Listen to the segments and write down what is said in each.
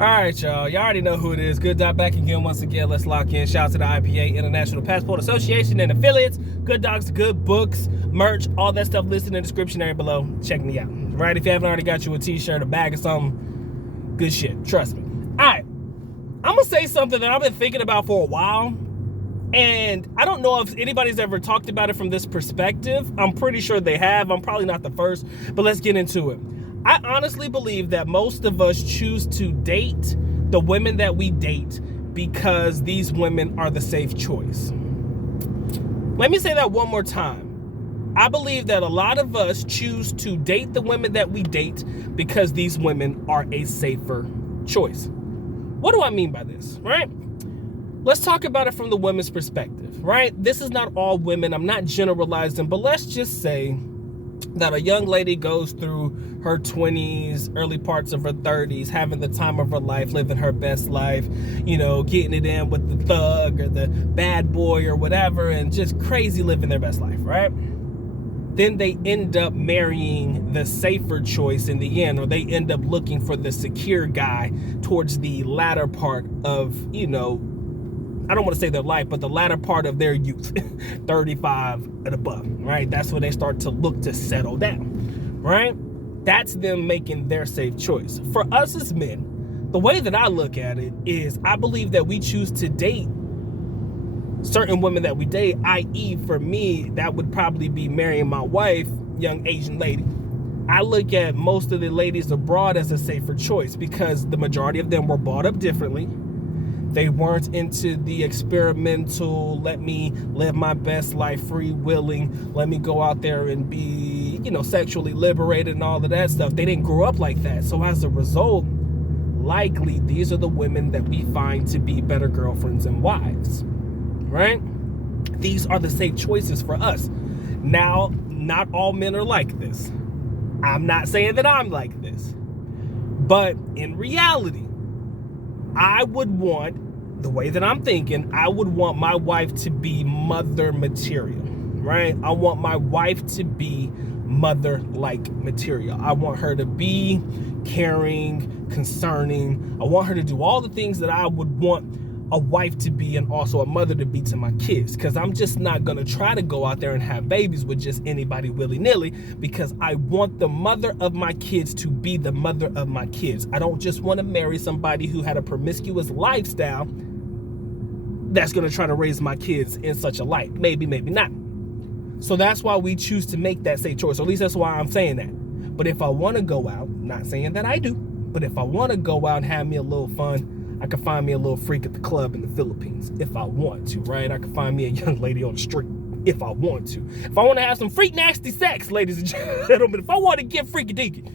All right, y'all. Y'all already know who it is. Good Dog back again once again. Let's lock in. Shout out to the IPA, International Passport Association, and affiliates. Good Dogs, good books, merch, all that stuff listed in the description area below. Check me out. Right? If you haven't already got you a t-shirt, a bag, or something, good shit. Trust me. All right. I'm going to say something that I've been thinking about for a while. And I don't know if anybody's ever talked about it from this perspective. I'm pretty sure they have. I'm probably not the first, but let's get into it. I honestly believe that most of us choose to date the women that we date because these women are the safe choice. Let me say that one more time. I believe that a lot of us choose to date the women that we date because these women are a safer choice. What do I mean by this, right? Let's talk about it from the women's perspective, right? This is not all women. I'm not generalizing, but let's just say that a young lady goes through her 20s, early parts of her 30s, having the time of her life, living her best life, you know, getting it in with the thug or the bad boy or whatever, and just crazy living their best life, right? Then they end up marrying the safer choice in the end, or they end up looking for the secure guy towards the latter part of, you know, I don't want to say their life, but the latter part of their youth, 35 and above, right? That's when they start to look to settle down, right? That's them making their safe choice. For us as men, the way that I look at it is I believe that we choose to date certain women that we date, i.e. for me, that would probably be marrying my wife, young Asian lady. I look at most of the ladies abroad as a safer choice because the majority of them were brought up differently. They weren't into the experimental, let me live my best life, free willing, let me go out there and be, you know, sexually liberated and all of that stuff. They didn't grow up like that. So as a result, likely these are the women that we find to be better girlfriends and wives, right? These are the safe choices for us. Now, not all men are like this. I'm not saying that I'm like this. But in reality, I would want, the way that I'm thinking, I would want my wife to be mother material, right? I want my wife to be mother-like material. I want her to be caring, concerning. I want her to do all the things that I would want a wife to be and also a mother to be to my kids, because I'm just not going to try to go out there and have babies with just anybody willy-nilly, because I want the mother of my kids to be the mother of my kids. I don't just want to marry somebody who had a promiscuous lifestyle that's going to try to raise my kids in such a light. Maybe, maybe not. So that's why we choose to make that safe choice, or at least that's why I'm saying that. But if I want to go out, not saying that I do, but if I want to go out and have me a little fun, I can find me a little freak at the club in the Philippines if I want to, right? I can find me a young lady on the street if I want to. If I want to have some freak nasty sex, ladies and gentlemen, if I want to get freaky deaky,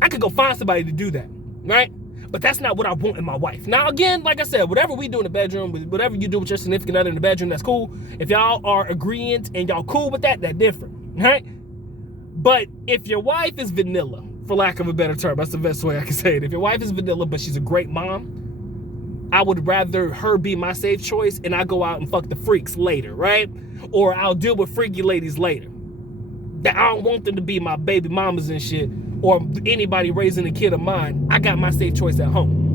I could go find somebody to do that, right? But that's not what I want in my wife. Now, again, like I said, whatever we do in the bedroom, whatever you do with your significant other in the bedroom, that's cool. If y'all are agreeing and y'all cool with that, that's different, right? But if your wife is vanilla, for lack of a better term, that's the best way I can say it. If your wife is vanilla, but she's a great mom, I would rather her be my safe choice and I go out and fuck the freaks later, right? Or I'll deal with freaky ladies later. I don't want them to be my baby mamas and shit, or anybody raising a kid of mine. I got my safe choice at home.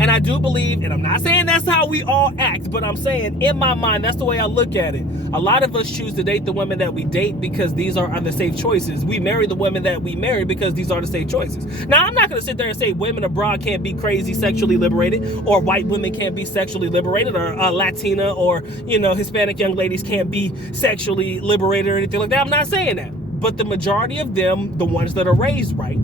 And I do believe, and I'm not saying that's how we all act, but I'm saying in my mind, that's the way I look at it. A lot of us choose to date the women that we date because these are the safe choices. We marry the women that we marry because these are the safe choices. Now, I'm not going to sit there and say women abroad can't be crazy sexually liberated, or white women can't be sexually liberated, or Latina or, you know, Hispanic young ladies can't be sexually liberated or anything like that. I'm not saying that. But the majority of them, the ones that are raised right,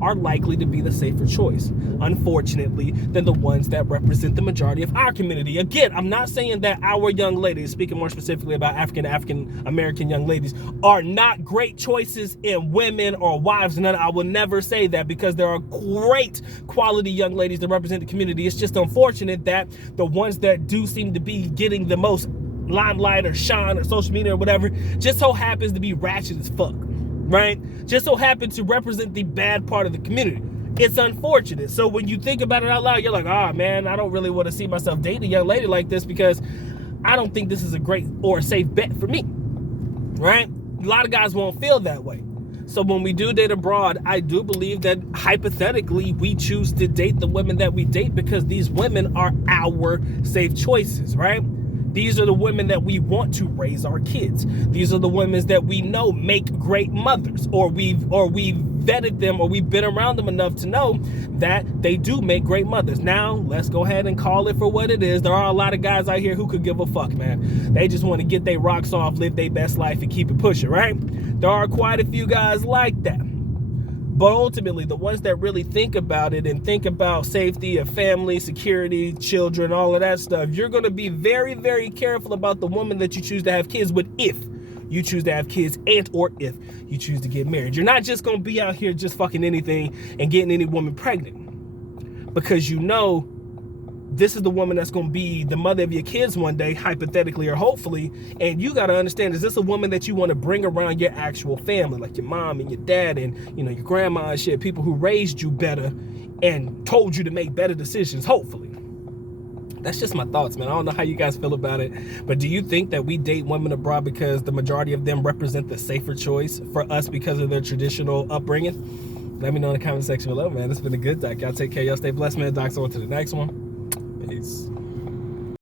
are likely to be the safer choice, unfortunately, than the ones that represent the majority of our community. Again, I'm not saying that our young ladies, speaking more specifically about African-American young ladies, are not great choices in women or wives. And I will never say that, because there are great quality young ladies that represent the community. It's just unfortunate that the ones that do seem to be getting the most limelight or shine or social media or whatever just so happens to be ratchet as fuck, right? Just so happens to represent the bad part of the community. It's unfortunate. So when you think about it out loud, you're like, ah, man, I don't really want to see myself dating a young lady like this, because I don't think this is a great or a safe bet for me, right? A lot of guys won't feel that way. So when we do date abroad, I do believe that hypothetically we choose to date the women that we date because these women are our safe choices, right? These are the women that we want to raise our kids. These are the women that we know make great mothers, or we've vetted them, or we've been around them enough to know that they do make great mothers. Now, let's go ahead and call it for what it is. There are a lot of guys out here who could give a fuck, man. They just want to get their rocks off, live their best life, and keep it pushing, right? There are quite a few guys like that. But ultimately, the ones that really think about it and think about safety of family, security, children, all of that stuff, you're going to be very, very careful about the woman that you choose to have kids with if you choose to have kids and or if you choose to get married. You're not just going to be out here just fucking anything and getting any woman pregnant, because you know this is the woman that's going to be the mother of your kids one day, hypothetically or hopefully. And you got to understand, is this a woman that you want to bring around your actual family, like your mom and your dad and, you know, your grandma and shit, people who raised you better and told you to make better decisions, hopefully. That's just my thoughts, man. I don't know how you guys feel about it, but do you think that we date women abroad because the majority of them represent the safer choice for us because of their traditional upbringing? Let me know in the comment section below, man. It's been a good doc. Y'all take care. Y'all stay blessed, man. Docs on to the next one. Peace.